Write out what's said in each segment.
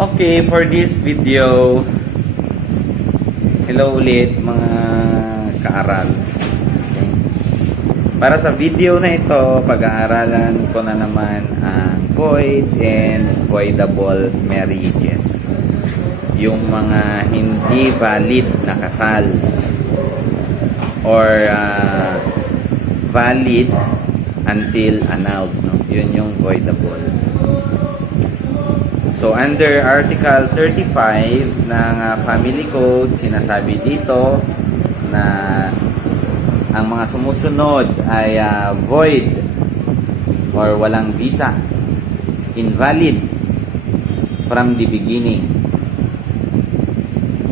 Okay, for this video, hello ulit mga kaaral. Okay. Para sa video na ito, pag-aaralan ko na naman ang void and voidable marriages. Yung mga hindi valid na kasal or valid until annulled, no? Yun yung voidable. So under Article 35 ng Family Code, sinasabi dito na ang mga sumusunod ay void or walang visa, invalid from the beginning.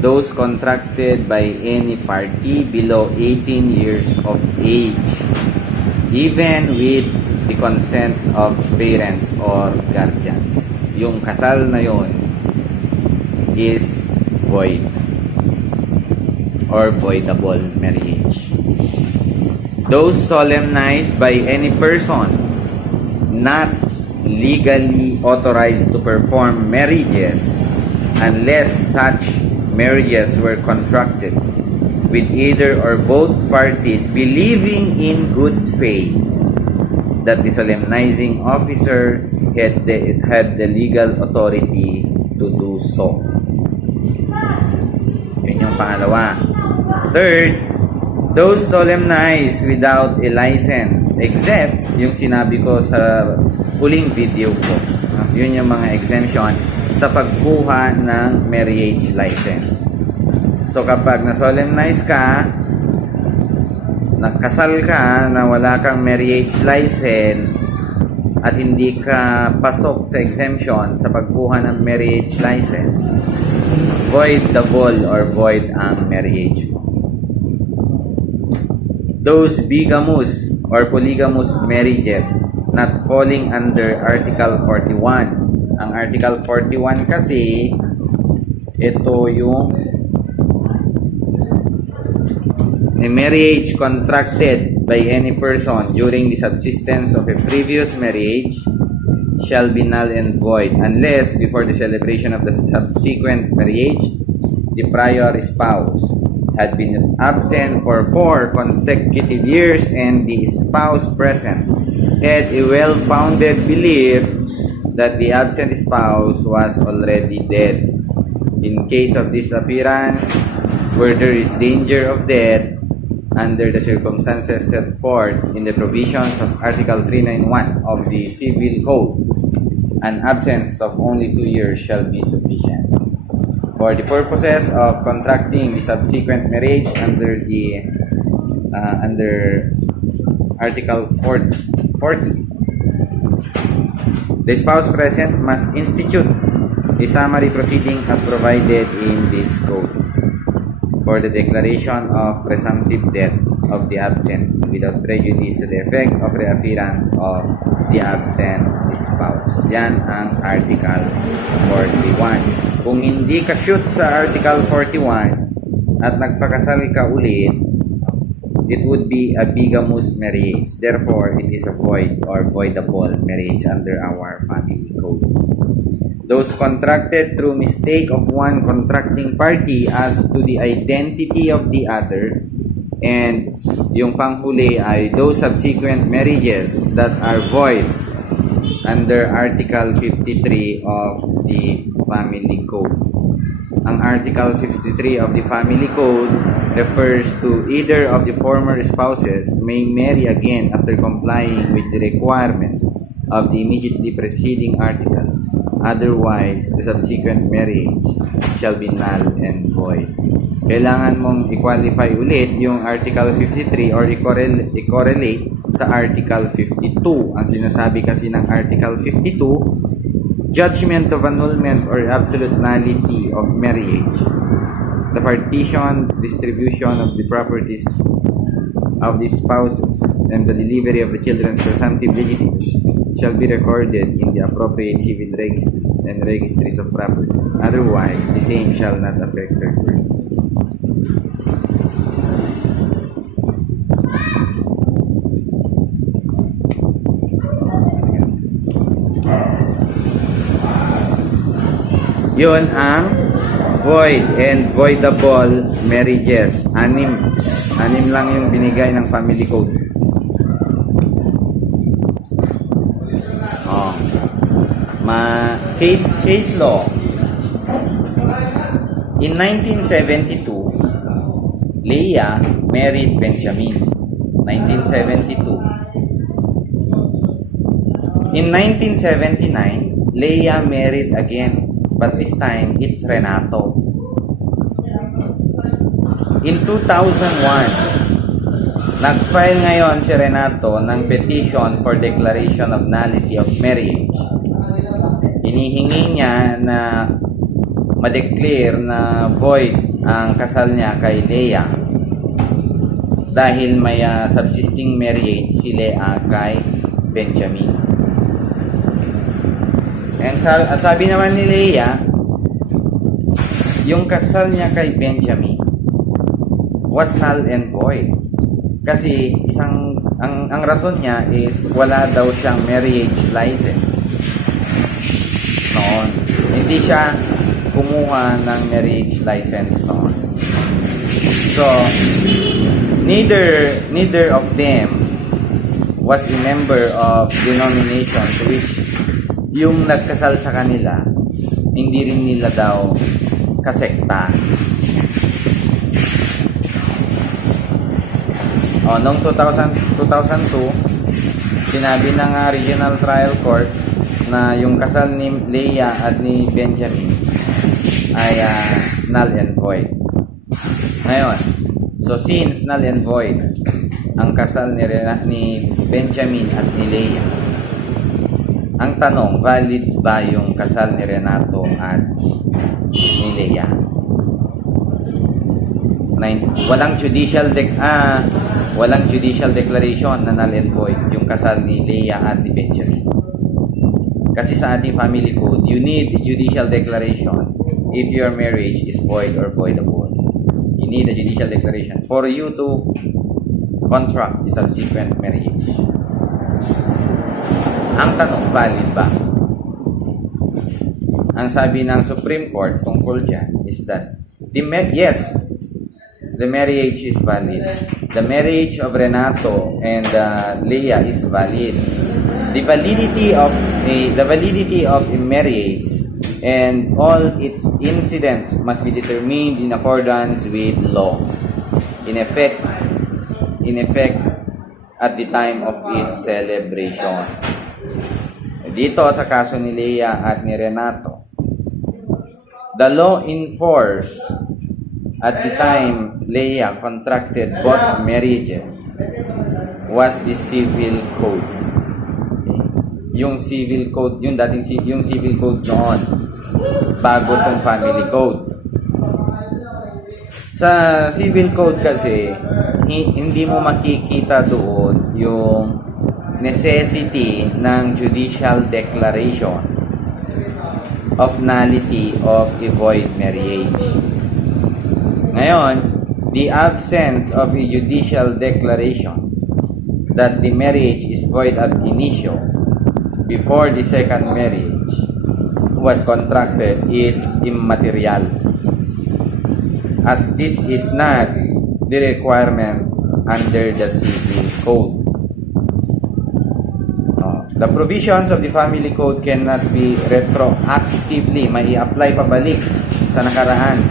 Those contracted by any party below 18 years of age, even with the consent of parents or guardians. Yung kasal na yon is void or voidable marriage. Those solemnized by any person not legally authorized to perform marriages unless such marriages were contracted with either or both parties believing in good faith that the solemnizing officer had the legal authority to do so. Yun yung pangalawa. Third, those solemnized without a license, except yung sinabi ko sa huling video ko. Yun yung mga exemption sa pagkuha ng marriage license. So kapag na-solemnize ka, nakasal ka na wala kang marriage license at hindi ka pasok sa exemption sa pagkuha ng marriage license, voidable or void ang marriage mo. Those bigamous or polygamous marriages not falling under Article 41. Ang Article 41 kasi, ito yung a marriage contracted by any person during the subsistence of a previous marriage shall be null and void unless before the celebration of the subsequent marriage the prior spouse had been absent for 4 consecutive years and the spouse present had a well-founded belief that the absent spouse was already dead. In case of disappearance, where there is danger of death, under the circumstances set forth in the provisions of Article 391 of the Civil Code, an absence of only 2 years shall be sufficient. For the purposes of contracting the subsequent marriage under Article 40, the spouse present must institute a summary proceeding as provided in this code for the declaration of presumptive death of the absent without prejudice to the effect of reappearance of the absent spouse. Yan ang Article 41. Kung hindi ka shoot sa Article 41 at nagpakasal ka ulit, it would be a bigamous marriage. Therefore, it is a void or voidable marriage under our family code. Those contracted through mistake of one contracting party as to the identity of the other, and yung panghuli ay those subsequent marriages that are void under Article 53 of the Family Code. Ang Article 53 of the Family Code refers to either of the former spouses may marry again after complying with the requirements of the immediately preceding article. Otherwise, the subsequent marriage shall be null and void. Kailangan mong i-qualify ulit yung Article 53 or i-correlate sa Article 52. Ang sinasabi kasi ng Article 52, judgment of annulment or absolute nullity of marriage. The partition, distribution of the properties of the spouses, and the delivery of the children's presumptive legitimates shall be recorded in the appropriate civil registry and registries of property. Otherwise, the same shall not affect their rights. Yun ang void and voidable marriages. Anim lang yung binigay ng family code. Oh. Case law. In 1972, Leah married Benjamin. 1972. In 1979, Leah married again, but this time it's Renato. In 2001, nag-file ngayon si Renato ng petition for declaration of nullity of marriage. Hinihingi niya na ma-declare na void ang kasal niya kay Leah dahil may subsisting marriage si Leah kay Benjamin. And sabi naman ni Leah, yung kasal niya kay Benjamin was null and void. Kasi ang rason niya is wala daw siyang marriage license noon. Hindi siya kumuha ng marriage license noon. So, neither of them was a member of denomination to which yung nagkasal sa kanila, hindi rin nila daw kasekta. Noong 2002, sinabi ng Regional Trial Court na yung kasal ni Leah at ni Benjamin ay null and void. Ngayon, so since null and void ang kasal ni Benjamin at ni Leah, ang tanong, valid ba yung kasal ni Renato at ni Leah? Walang judicial declaration na null and void yung kasal ni Leah at ni Benjamin. Kasi sa ating family code, you need a judicial declaration if your marriage is void or voidable. You need a judicial declaration for you to contract the subsequent marriage. Ang tanong, valid ba? Ang sabi ng Supreme Court tungkol dyan is that yes, the marriage is valid. The marriage of Renato and Leah is valid. The validity of a marriage and all its incidents must be determined in accordance with law. In effect, at the time of its celebration. Dito sa kaso ni Leah at ni Renato, the law in force at the time Leah contracted both marriages was the civil code. Yung civil code, yung civil code noon, bago tong family code. Sa civil code kasi, hindi mo makikita doon yung necessity ng judicial declaration of nullity of a void marriage. Ngayon, the absence of a judicial declaration that the marriage is void ab initio before the second marriage was contracted is immaterial, as this is not the requirement under the civil code. The provisions of the family code cannot be retroactively mai-apply pabalik sa nakaraan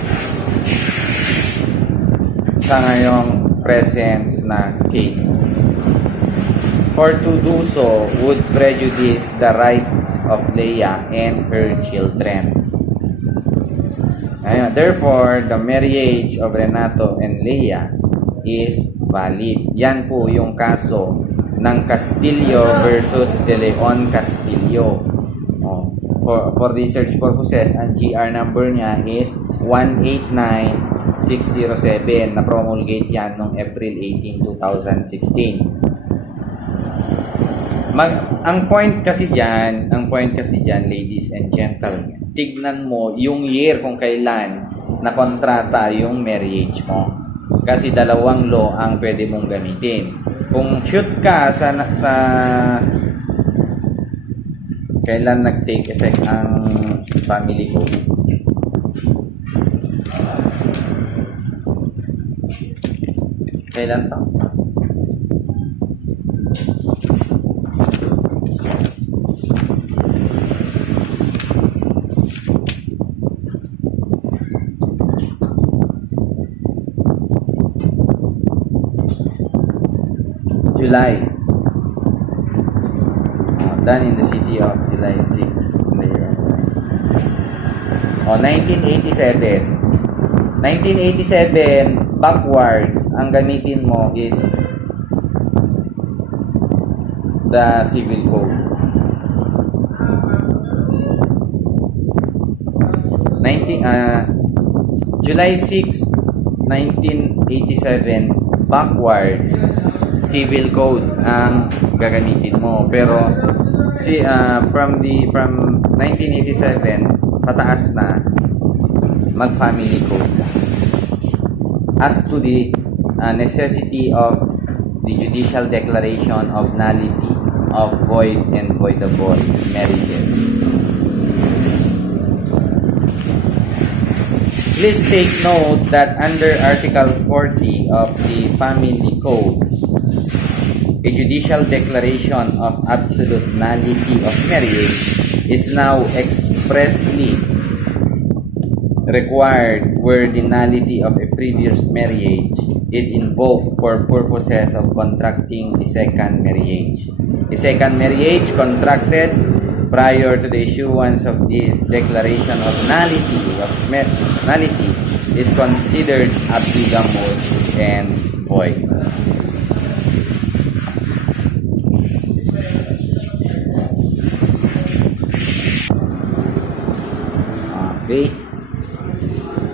sa ngayong present na case. For to do so would prejudice the rights of Leah and her children. Therefore, the marriage of Renato and Leah is valid. Yan po yung kaso ng Castillo versus De Leon Castillo. For research purposes, ang GR number niya is 189607 na promulgate yan noong April 18, 2016. Ang point kasi diyan, ladies and gentlemen, tignan mo yung year kung kailan na kontrata yung marriage mo. Kasi dalawang law ang pwede mong gamitin. Kung shoot ka sa kailan nag-take effect ang family code, Kailan to? July. Done in the city of July 6. 1987. 1987, backwards, ang gamitin mo is the Civil Code. 19, July 6, 1987, backwards, Civil Code ang gagamitin mo. Pero from 1987 pataas na, mag-family code. As to the necessity of the judicial declaration of nullity of void and voidable marriages. Please take note that under Article 40 of the Family Code, a judicial declaration of absolute nullity of marriage is now expressly required where the nullity of a previous marriage is invoked for purposes of contracting a second marriage. A second marriage contracted prior to the issuance of this declaration of nullity is considered abigamous and void. Okay.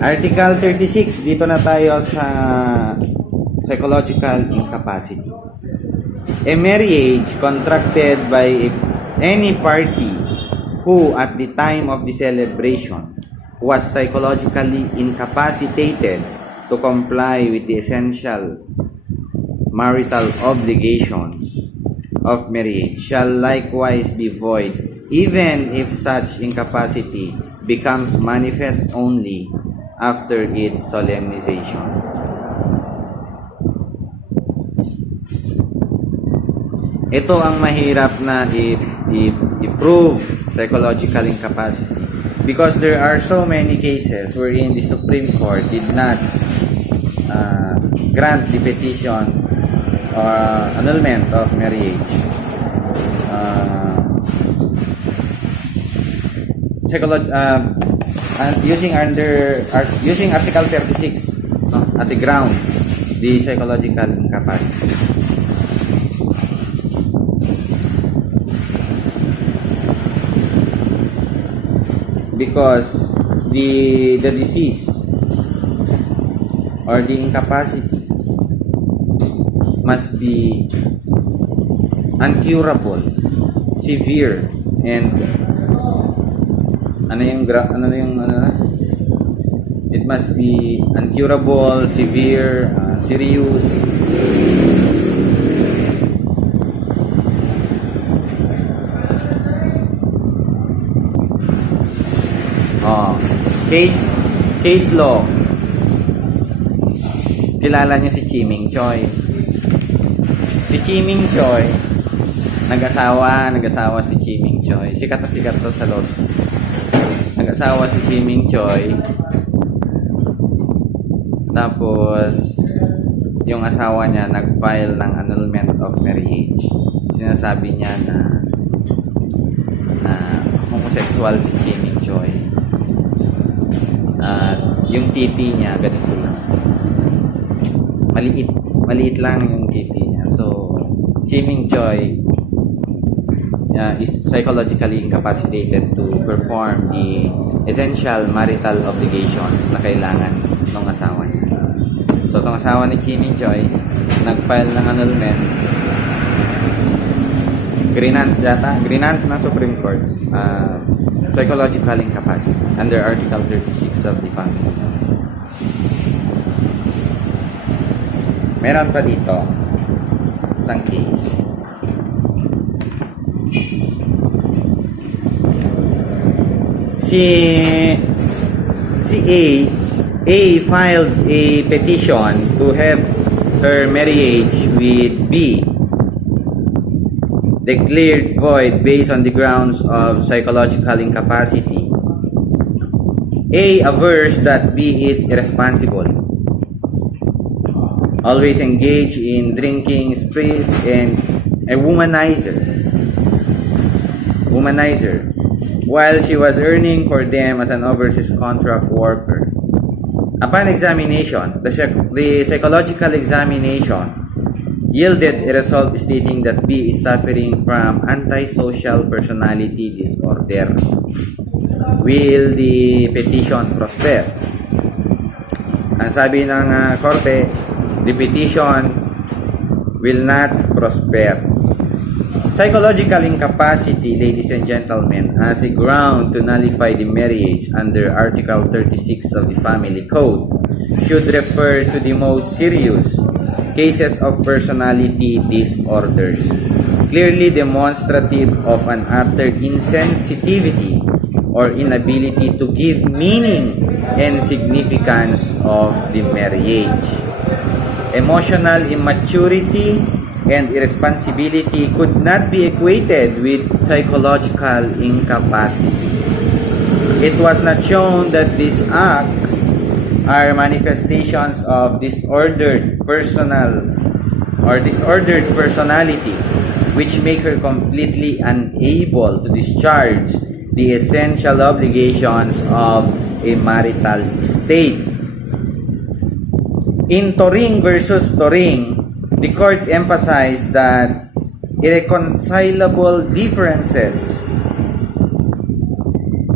Article 36, dito na tayo sa psychological incapacity. A marriage contracted by any party who at the time of the celebration was psychologically incapacitated to comply with the essential marital obligations of marriage shall likewise be void, even if such incapacity becomes manifest only after its solemnization. Ito ang mahirap na i-prove psychological incapacity because there are so many cases wherein the Supreme Court did not grant the petition or annulment of marriage. Using Article 36 as a ground, the psychological incapacity. Because the disease or the incapacity must be uncurable, severe, and it must be uncurable, severe, serious. Case law. Kilala niyo si Chiming Choi. Si Chiming Choi, nag-asawa si Chiming Choi. Sikat to sa law school. Nag-asawa si Chiming Choi. Tapos yung asawa niya nag-file ng annulment of marriage. Sinasabi niya na homosexual si Chiming Choi. Yung titi niya ganito lang. Maliit lang yung titi niya. So Chiming Choi is psychologically incapacitated to perform the essential marital obligations na kailangan ng asawa niya. So itong asawa ni Chiming Choi nag-file ng annulment, grinant ng Supreme Court, psychological incapacity under Article 36 of the Family. Meron pa dito isang case. Si A filed a petition to have her marriage with B, declared void based on the grounds of psychological incapacity. A avers that B is irresponsible, always engaged in drinking sprees, and a womanizer while she was earning for them as an overseas contract worker. Upon examination, the psychological examination yielded a result stating that B is suffering from antisocial personality disorder. Will the petition prosper? Ang sabi ng korte, the petition will not prosper. Psychological incapacity, ladies and gentlemen, as a ground to nullify the marriage under Article 36 of the Family Code should refer to the most serious cases of personality disorders, clearly demonstrative of an utter insensitivity or inability to give meaning and significance of the marriage. Emotional immaturity and irresponsibility could not be equated with psychological incapacity. It was not shown that these acts are manifestations of disordered personality, which make her completely unable to discharge the essential obligations of a marital estate. In Toring versus Toring, the court emphasized that irreconcilable differences,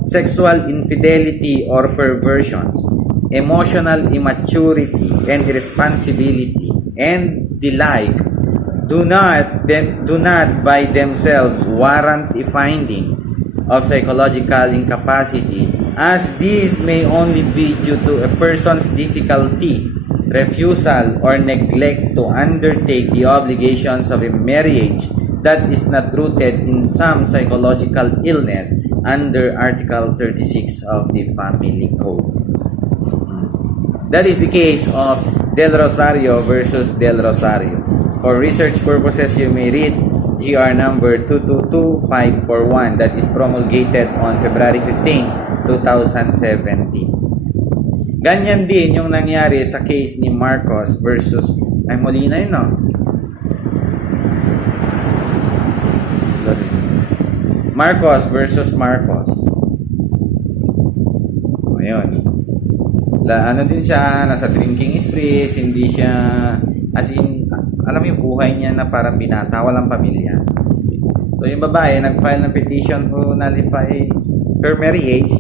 sexual infidelity or perversions, emotional immaturity and irresponsibility, and the like do not by themselves warrant a finding of psychological incapacity, as these may only be due to a person's difficulty, refusal, or neglect to undertake the obligations of a marriage that is not rooted in some psychological illness under Article 36 of the Family Code. That is the case of Del Rosario versus Del Rosario. For research purposes, you may read GR number 222541 that is promulgated on February 15, 2017. Ganyan din yung nangyari sa case ni Marcos versus Molina yun, no? Marcos versus Marcos. Ayun. Ano din siya, nasa drinking sprees, hindi siya, as in, alam mo yung buhay niya na parang binata, walang pamilya. So yung babae, nag-file ng petition to nullify her marriage,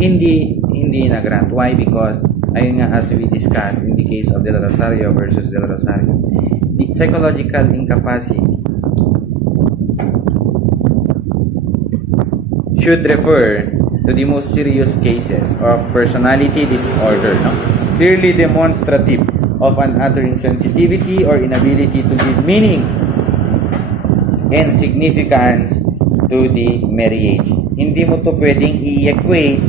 hindi na-grant. Why? Because, ayun nga, as we discussed in the case of Del Rosario versus Del Rosario, the psychological incapacity should refer to the most serious cases of personality disorder, no? Clearly demonstrative of an utter insensitivity or inability to give meaning and significance to the marriage. Hindi mo to pwedeng i-equate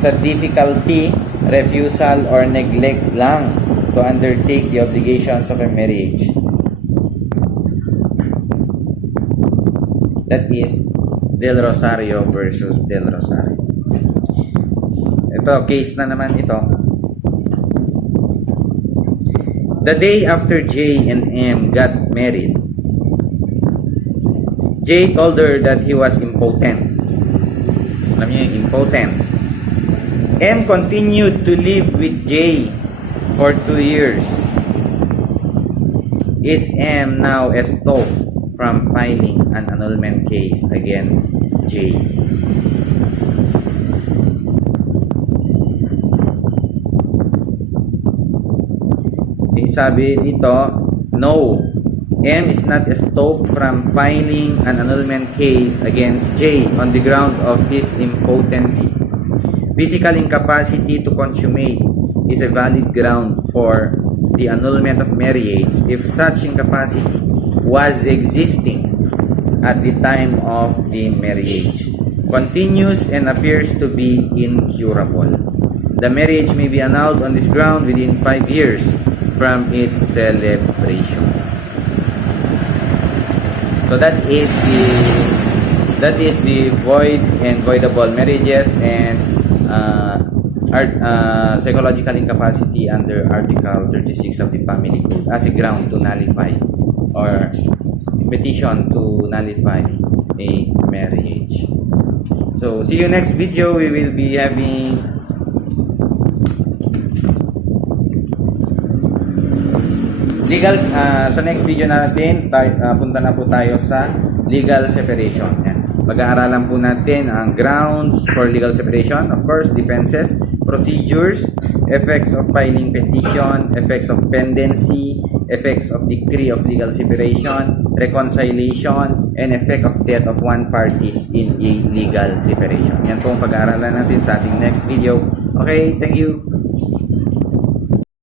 sa difficulty, refusal, or neglect lang to undertake the obligations of a marriage. That is Del Rosario versus Del Rosario. Ito, case na naman ito. The day after J and M got married, J told her that he was impotent. Alam niyo yung impotent. M continued to live with J for 2 years. Is M now stopped from filing an annulment case against J? Sabi dito, no, M is not stopped from filing an annulment case against J on the ground of his impotency. Physical incapacity to consummate is a valid ground for the annulment of marriage if such incapacity was existing at the time of the marriage, continues and appears to be incurable. The marriage may be annulled on this ground within 5 years from its celebration. So that is the void and voidable marriages and psychological incapacity under Article 36 of the Family Code as a ground to nullify or petition to nullify a marriage. So see you next video. We will be having legal sa next video natin punta na po tayo sa legal separation. Yan. Pag-aaralan po natin ang grounds for legal separation, of course, defenses, procedures, effects of filing petition, effects of pendency, effects of decree of legal separation, reconciliation, and effect of death of one parties in a legal separation. Yan po ang pag-aaralan natin sa ating next video. Okay, thank you.